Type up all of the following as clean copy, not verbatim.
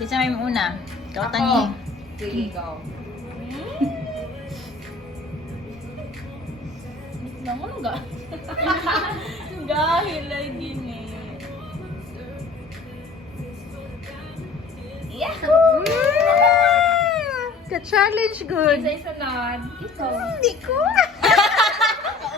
Kisa may una. Ikaw tangi. Sige, ikaw. Naman ga. Dahil lagi ni. Yahoo! Ka-challenge good. Isa sunod. Ikaw. Hindi ko.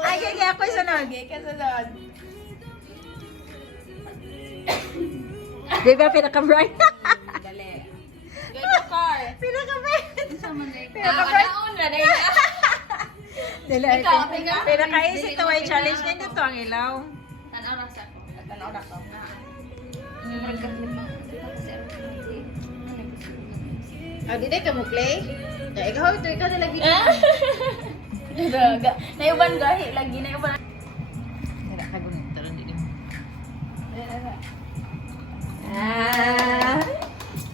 Ay, kaya ako sunod. Okay, kasunod. Di ba pinaka-bright? Dali. Go to car. Pinaka-bright. Pinaka-bright. Una na yun. Dila, Ikaw. pinaka-easy to ay challenge din ito ang ilaw. Tanaw na sa ako. Tanaw na ko. Oh, di ka mo play? Ikaw na lagi. Naiuban gahi lagi naiuban. Dila ka gunit taron di.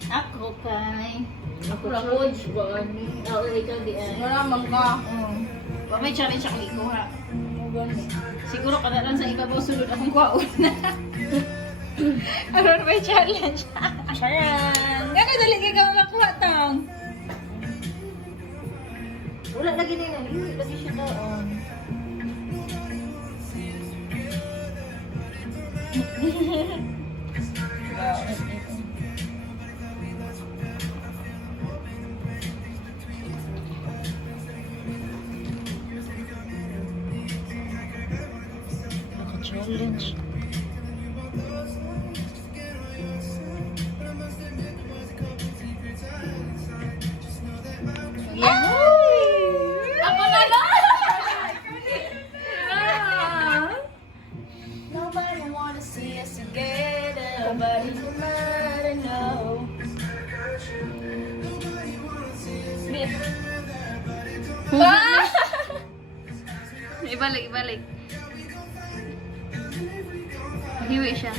Ako kay. Ako lang coach ba ni? Oo, ikaw di ay. Wala man ka. Wa may challenge ako ikuha. Gani. Siguro kada lang sa ibabaw sulod akong kwaon. Aron may challenge. Charan. Gani dali kay ka makuha tong. Wala lagi nila, lagi siya doon. Naka-challenge. Ako na lang. Nobody wanna see us together. Nobody wanna know. Ibalik, ibalik. Hiwi siya.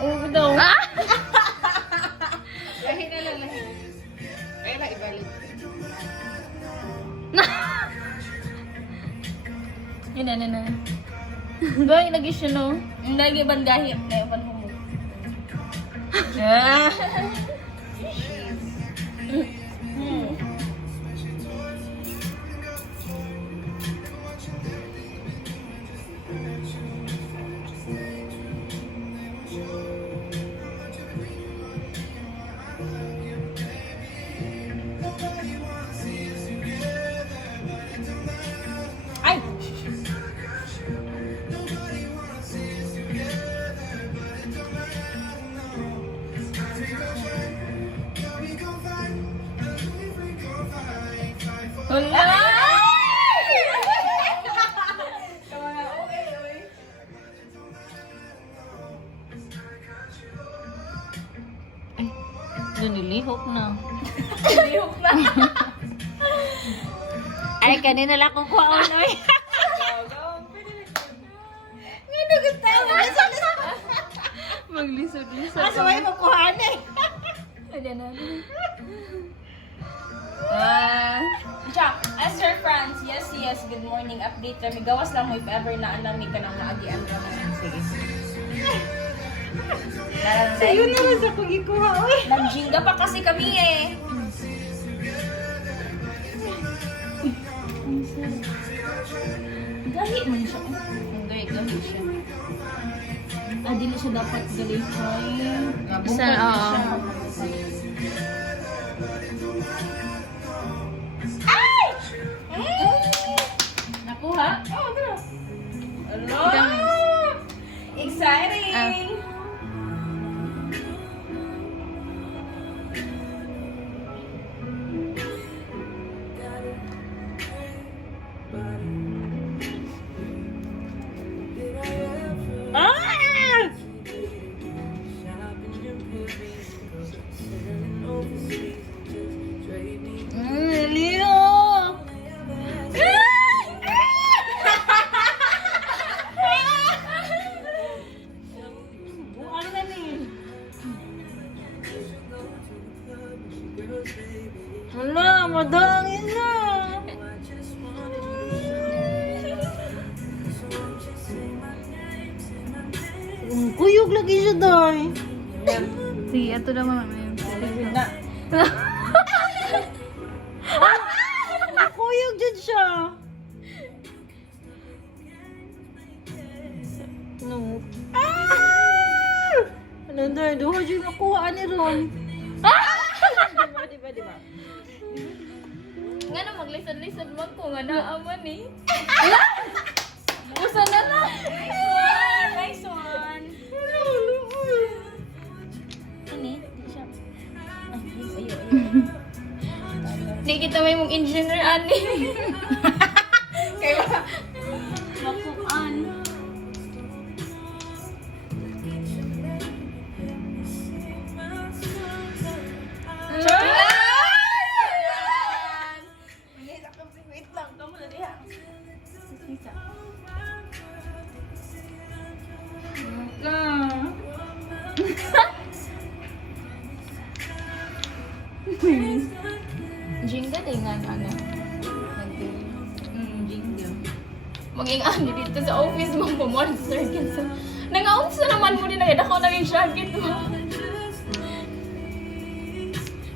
Oh, daw. Lahi na lang, lahi. Ay, lang ibalik. Yun na. Gahi lagi siya no. Lagi ban gahi. Naiuban mo mo. Ay! Wala! Doon nilihok na. Lihok na. Ay, kanina lang kong kwaon oy. Ngano kita mo Maglisod-lisod. Asa way makuhaan eh. Ayan na. Esther France, yes, good morning. Update kami. Gawas lang mo if ever na anami ka nang naagian ka na. Sige. Sa'yo na lang sa pagikuha oy. Nag-jinga pa kasi kami eh. Gahi man siya. Gahi siya. Dili siya dapat galikoy. Isa, oo. Ay! Nakuha? Oh, bro. Hello! Exciting! Ah! Leo! Bukan na ni. Wala, madangin na. Kuyog lagi siya, day. Sige, ito naman. Sige na. Nakuyog dyan siya. No. Ano na, duha dyan nakuha ni Ron. Diba? Nga na maglisod-lisod man ko nga naaman eh. Busa na na. Nice one. Ini, di siya. Ayo. Di kita may mong engineer ani. Kaya Makuan. wait lang, kamu na diha. Jinga dengan ano. Jingle. Maging ano dito sa office mo po monster kinsa. Nangaunsa naman mo din na ako naging shagit mo.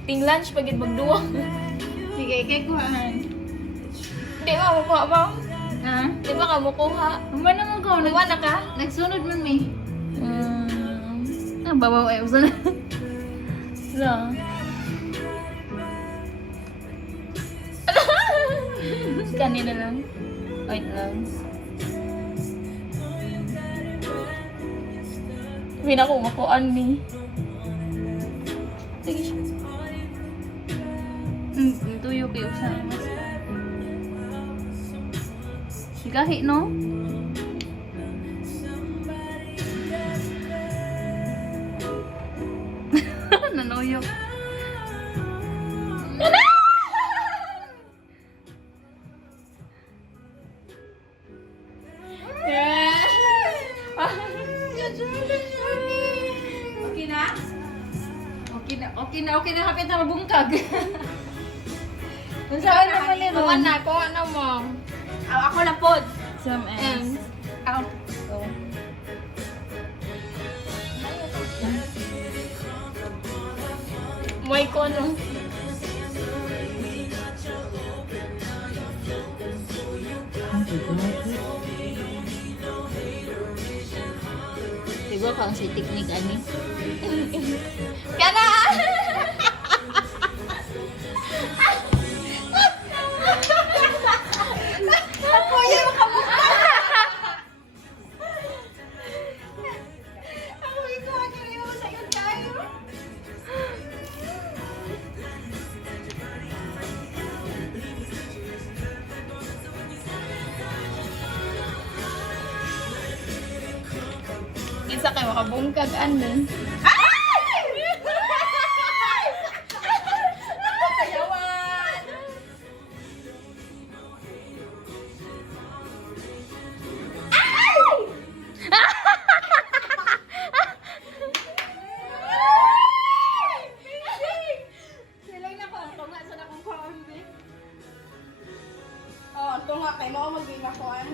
Ting lunch pagid magduwa. Sige, kay kuhaan. Di ba mo kuha ba? Ha? Di ba ka mo kuha? Uma naman ko. Kuha na ka? Nagsunod man mi. Babaw ay usan. Sa. Kanina lang. Wait lang. Pina ko makuan ni. Sige siya. Tuyo kayo sa mas. Sigahi, no? Nanuyok. Okay na, kapit na mabungkag. Saan naman ni Kuha Ron? na, kuha na mo. Ako na pod. Some ends. Ako. May kono. Diba kang si technique ani? Kana! Ako yung kabuka! Ako yung kuha mo sa iyo tayo. Isa kayo makabungkag ano. Sayawan! Silay na ko. Tunga sa nakong kuhaan, be. Oh, tunga kay mo mag-ima kuhaan.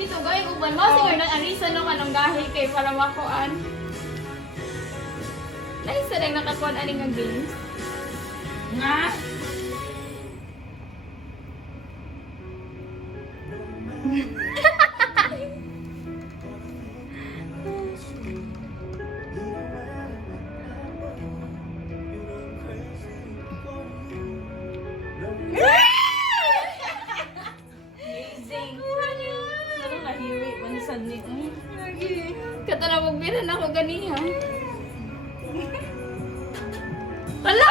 Dito gay uban mo siguro nang ang reason no kanong gahil kay para makuan. Dahil sa lang nakakuan ani nga games. Nga! Amazing. Ano kahiwi man sa ni. Kata na magbiran ako ganiha. Wala!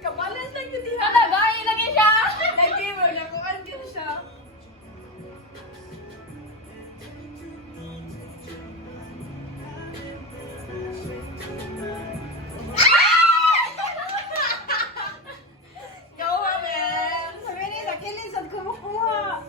Kapalan lang yun diha. Ano gahil lagi siya. Lagi mo, nakuhaan din siya. Gawa, men! Sabi ni, nakilisod kumukuha.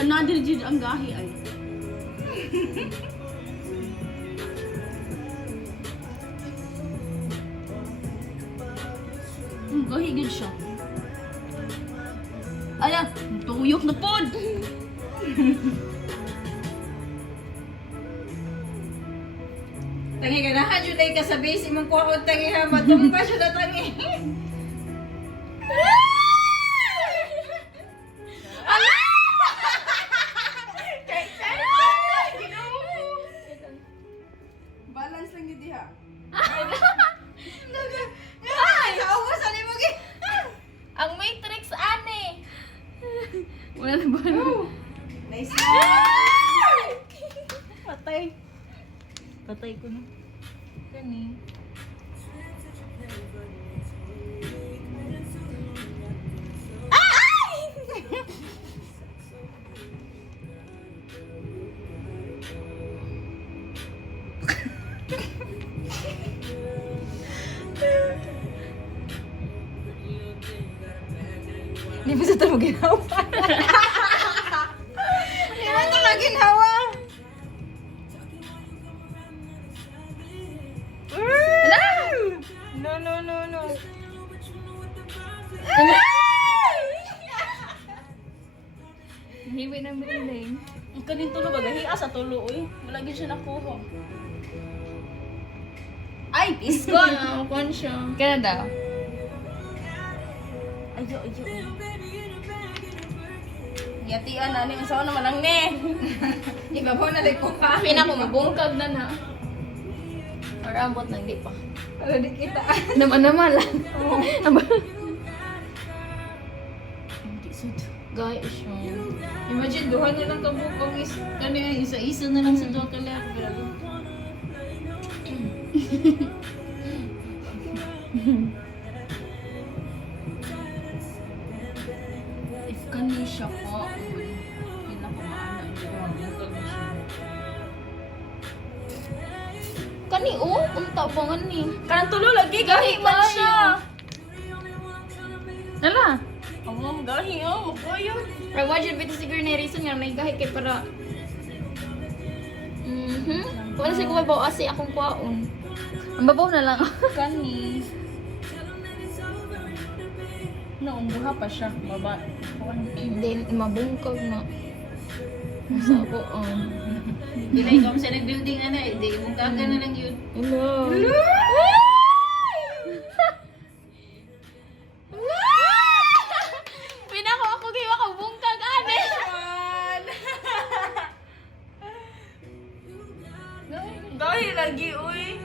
Kanadil jud ang gahi ay. Gahi gud siya. Ala, tuyok na pod. Tangi ka na ha, Juday ka sa base, imong kuha ko tangi ha, matumpa siya na tangi. Balance lang yun diha. Ay! Naubos, ano mo gi? Ang Matrix ane. Wala na ba? Nice. Patay. Patay ko na. Kani. Hindi ba sa ito mo ginawa? Hindi ba ito mo ginawa? No, no, no, no. Hiwi ng building. Ang kanin tulo ba? Gahiya sa tulo, uy. Wala gid siya nakuha. Ay, piskon! Kuan siya. Kaya daw. Ayo, ayo. Yatian na ni usaw naman lang ne. Ibabaw na ko ka. Pinako mabungkag na na. Para ambot nang di pa. Para di kita. Naman lang. Hindi sud. Gaya siya. Imagine, duha na lang kabukong is, ano yan, isa-isa na lang sa duha ka lang. Grabe. If kani siya ko, pinakamaana siya. Kani unta ba nga ni? Kanang tulo lagi gahi man siya. Nala. Ang gahi makoyo. Pero wajud bito siguro na reason nga may gahi kay para Wala siya kumabaw asi akong kwaon. Ang babaw na lang. Kani. Naumbuha pa siya, baba. Then mabungkag na. Masabo on. Hindi na ikaw sa nag-building na na, hindi mong kaga na lang yun. Hello. Pinako ako kay makabungkag ane. Gahi lagi, uy.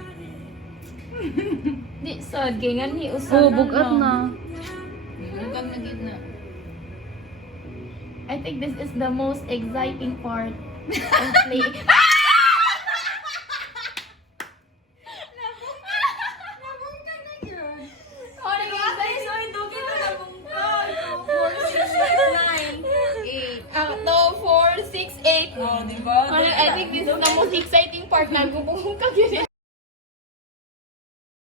Di sad kay ngani usa. Oh, bugat na. Hanggang na gitna. I think this is the most exciting part of play. Nabungkag na yun. Oh, nag-exciting. So, ito kita na bungkag. 2, 4, 6, 5, 8. 2, 4, 6, 8. Oh, diba? I think this is the most exciting part na gubungkag yun.